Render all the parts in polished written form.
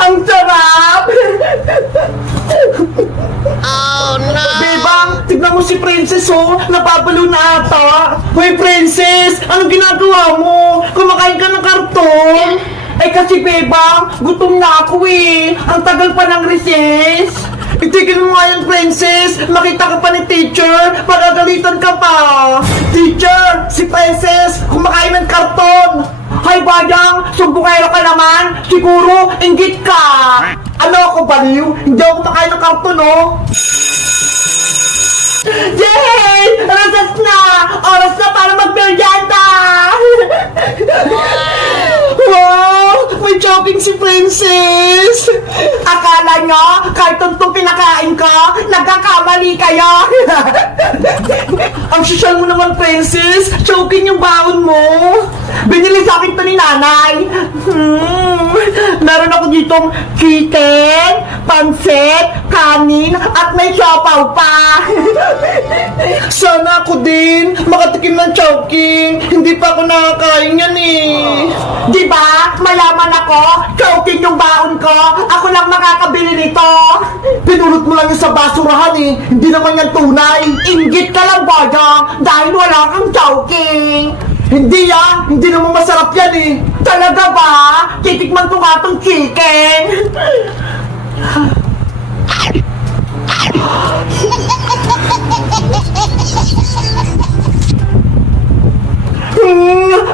Ang sarap! Oh no! Bebang, tignan mo si Princess oh, napapalo na ata. Hoy Princess, anong ginagawa mo? Kumakain ka ng karton? Ay kasi Bebang, gutom na ako eh. Ang tagal pa ng recess. Itigil mo nga yan, Princess. Makita ka pa ni teacher, magagalitan ka pa. Teacher, si Princess, kumakain ng karton. Hay Bayang, sumbungero ka naman. Siguro, inggit ka. Ano ako, baliw? Hindi ako kumakain ng karton, oh. Yay! Oras na! Oras na para mag-merienda! Wow! May jogging si Princess! Akala nyo, kahit tuntong pinakain ko, nagkakamali kayo! Ang sosyal mo naman, Princess! Jogging yung baon mo! Binili sa akin to ni nanay! Meron ako ditong chicken, pansit, kanin, at may siopaw pa! Sana ako din makatikim ng chowking. Hindi pa ako nakakain yan eh. Di ba? Mayaman ako. Chowking yung baon ko. Ako lang makakabili nito. Pinulot mo lang yung sa basurahan eh. Hindi naman yan tunay. Inggit ka lang, Bayang, dahil wala kang chowking. Hindi ah. Hindi naman masarap yan eh. Talaga ba? Titikman ko nga tong chicken.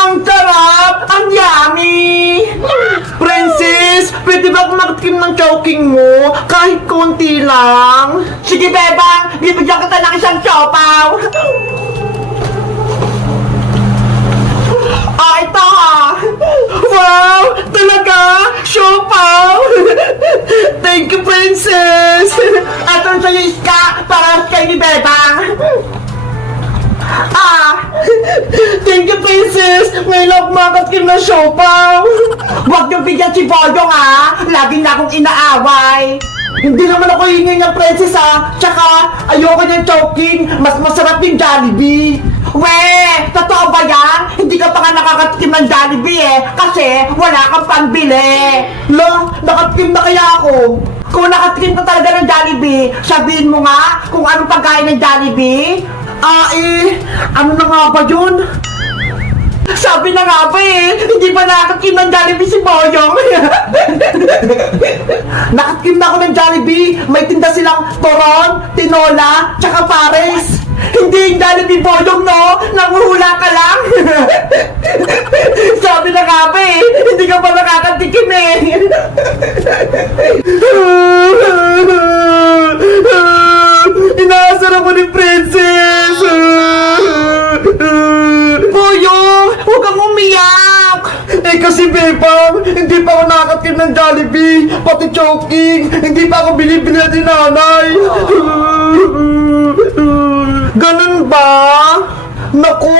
Ang sarap! Ang yummy! Princess, pwede ba akong makatikim ng chowking mo? Kahit konti lang. Sige, Bebang! Bibigyan kita ng isang siopaw! Ah, ito ha! Wow! Talaga? Siopaw! Thank you, Princess! Atong sa'yo, Iska, para kay ni Bebang! Thank you, Princess! Ngayon ako makatikim ng siopaw! Huwag niyo bigyan si Boyong ha! Lagi na akong inaaway! Hindi naman ako hingin ng Princess ha! Tsaka, ayoko niyang chowking! Mas masarap yung Jollibee! Weh! Totoo ba yan? Hindi ka pa nga nakakatikim ng Jollibee eh! Kasi wala kang panbili! Lo, nakatikim na kaya ako? Kung nakatikim ka talaga ng Jollibee, sabihin mo nga kung anong pagkain ng Jollibee? Ano na nga ba yun? Sabi na nga ba eh, hindi ba nakatikim ng Jollibee si Boyong? Nakatikim na ako ng Jollibee, may tinda silang toron, tinola, tsaka pares. Hindi yung Jollibee Boyong no, nanguhula ka lang. Sabi na nga ba eh, hindi ka pa nakakatikim eh. Inaasar ako ni Princess! Boyong! Huwag kang umiyak! Eh kasi Bebang, hindi pa ako nakatikim ng Jollibee, pati chowking, hindi pa ako bilibili ni nanay. Ganun ba? Naku,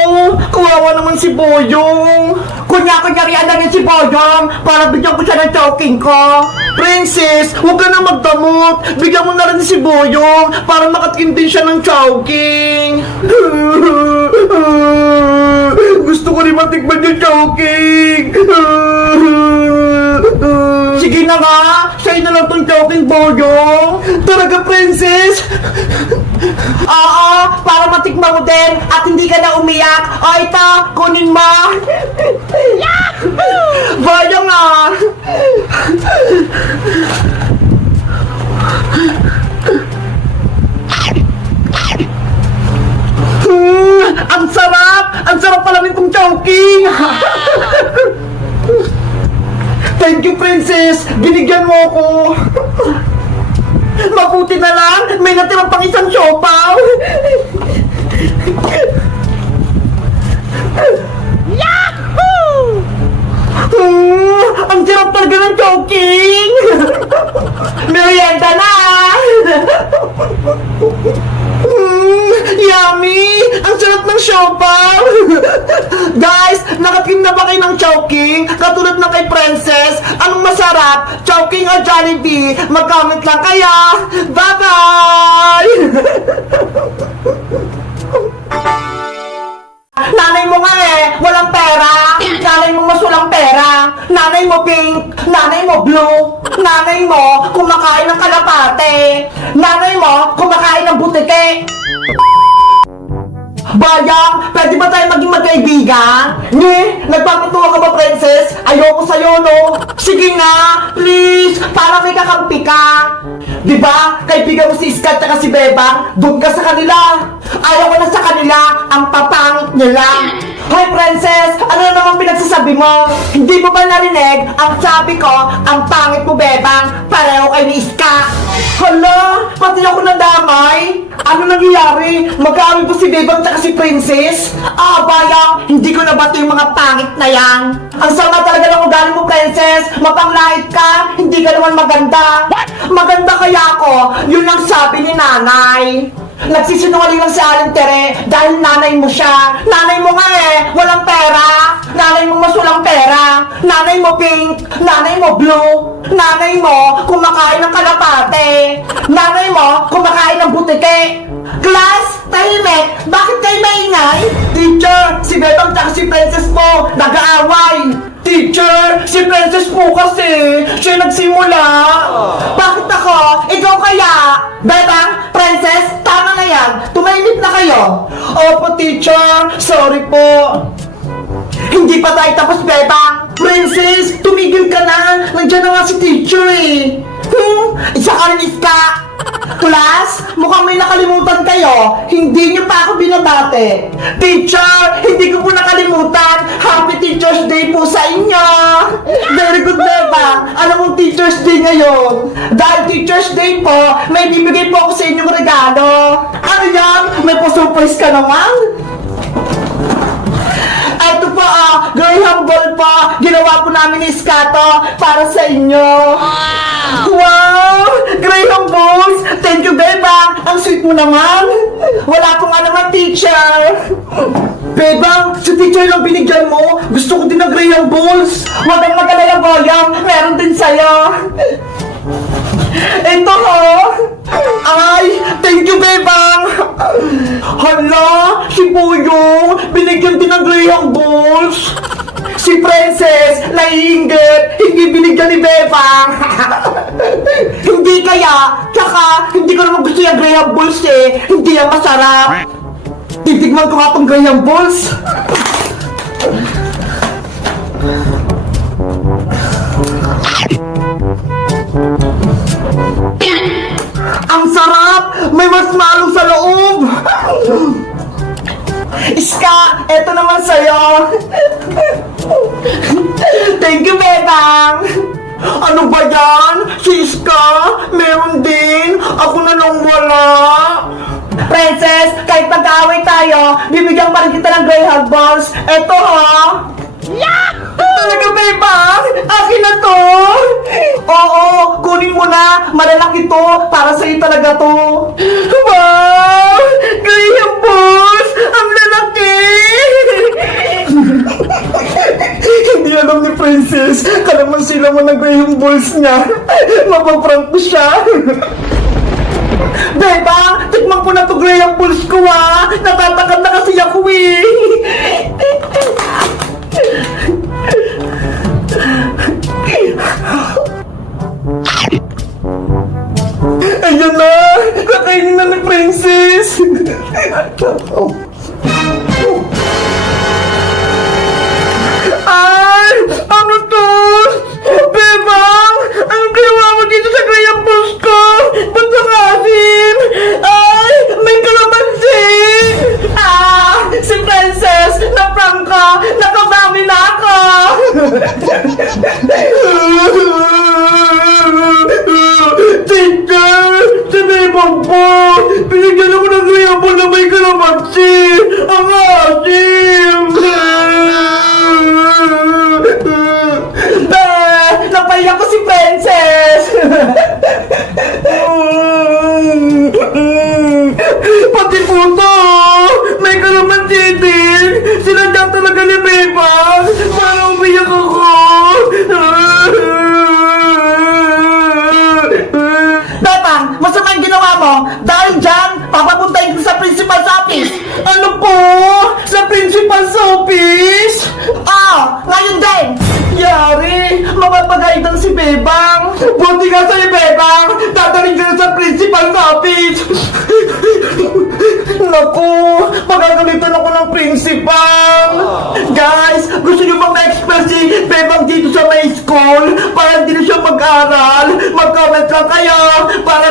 kawawa naman si Boyong. Kunya-kunyarian lang yan si Boyong para bigyan ko siya ng chowking ko. Princess, huwag ka na magdamot. Bigyan mo na rin si Boyong para makatikim din siya ng chowking. Gusto ko rin matikman yung chowking. Sige na nga, sa'yo na lang tong chowking, Boyong. Talaga, Princess? Oo, para matikman mo din at hindi ka na umiyak. O ito, kunin mo. Boyong ah. Ang sarap! Ang sarap pala nitong chowking! Thank you, Princess! Binigyan mo ako! Mabuti na lang! May natirang pang isang siopaw! Yahoo! Ang sarap talaga ng chowking! Merienda na! Yummy! Ang sarap ng siopaw! Guys, nakatikim na ba kayo ng chowking? Katulad ng kay Princess? Anong masarap? Chowking o Jollibee? Mag-comment lang kaya! Bye-bye! Nanay mo nga eh! Walang pera! Nanay mo mas masulang pera. Nanay mo pink, nanay mo blue, nanay mo kumakain ng kalapate, nanay mo kumakain ng butike. Bayang, pwede ba tayo maging magkaibigan? Ni, nagpapatuwa ka ba, princess? Ayoko sa'yo, no? Sige nga, please, para may kakampi ka. Diba, kaibigan mo si Iska at si Bebang, doon ka sa kanila. Ayaw ko na sa kanila, ang papangit nila. Hoy, princess, ano na naman pinagsasabi mo? Hindi mo ba narinig? Ang sabi ko, ang pangit mo, Bebang, pareho kay ni Iska. Hala, pati ako nadamay. Ano nangyayari? Mag-aaway po si Bebang at si Princess? Ah, bayang, hindi ko nabato yung mga pangit na yan. Ang sama talaga ng ugali mo, Princess. Mapanglait ka, hindi ka naman maganda. Maganda kaya ako, yun ang sabi ni nanay. Nagsisinungaling lang si Aling Tere dahil nanay mo siya. Nanay mo nga eh, walang pera. Nanay mo masulang pera. Nanay mo pink, nanay mo blue. Nanay mo kumakain ng kalapate. Nanay mo kumakain ng butike. Class, tahimik, bakit kayo maingay? Teacher, si Bebang tsaka si Princess mo nag-aaway. Teacher, si Princess po kasi, siya nagsimula. Bakit ako? Ikaw kaya? Bebang, Princess, tama na yan. Tumahimik na kayo. Opo, teacher. Sorry po. Hindi pa tayo tapos, Bebang. Princess, tumigil ka na. Nandiyan na nga si teacher eh. Isa ka rin, Iska. Class, mukhang may nakalimutan kayo. Hindi niyo pa ako binabate. Teacher, hindi ko po nakalimutan. Happy Teacher's Day po sa inyo. Very good, Bebang. Alam mong Teacher's Day ngayon. Dahil Teacher's Day po, may bibigay po ako sa inyong regalo. Ano yan? May pa-surprise ka naman? Ito po Graham Ball po. Ginawa po namin ni Skato para sa inyo. Wow! Graham Balls! Thank you, Bebang! Ang sweet mo naman! Wala po nga naman, teacher! Bebang, si teacher lang binigyan mo. Gusto ko din ng Graham Balls. Huwag kang mag-alala, Boyang. Meron din sa'yo. Ito ho! Ay! Thank you, Bebang! Hala! Si Boyong! Binigyan din ng Graham Balls! Si Princess! Naiinggit! Hindi binigyan ni Bebang! Hindi kaya! Tsaka, hindi ko naman gusto yung Graham Balls eh! Hindi yan masarap! Titigman ko nga tong Graham Balls! Ang sarap! May marshmallow sa loob! Iska, eto naman sa'yo! Thank you, Bebang! Ano ba yan? Si Iska? Meron din? Ako na lang wala! Princess, kahit pag-aaway tayo, bibigyan pa rin kita ng Graham Balls. Eto ha! Talaga, Bebang? Akin na to! Oo, kunin mo na! Malalaki to! Para sa'yo talaga to! Wow! Graham Balls! Ang lalaki! Hindi alam ni Princess, kalaman sila mo ng Graham Balls niya. Mapaprank ko siya. Bebang, tikman ko na to Graham Balls ko ha! Natatakad na kasi ako eh! Ayan na! Kakainin na ni Princess! Ay! Ano to? Bebang! Anong ginawa mo dito sa Graham Balls ko? Ba't ang asim? Ay! May kalamansi! Si Princess! Na-prank ka! Nakabawi na ako! Teacher! Si Bebang po! Binigyan ako ng Graham Ball na may kalamansi! Ang asim! Napaiyak ko si Princess! Pati po to! May kalamansi din! Sinadya talaga ni Bebang! Para umiyak ako! Bebang! Masama yung ginawa mo! Dahil dyan, papapuntahin ko sa principal's office! Ano po? Sa principal's office? Ngayon din! Yari! Mapapagaitan si Bebang! Buti nga sa'yo, Bebang! Dadaling ka na sa principal's office! Naku! Magagalitan ako ng principal! Guys! Gusto nyo bang ma-express si Bebang dito sa may school? Para hindi na siya mag-aral? Mag-comment lang kayo! Para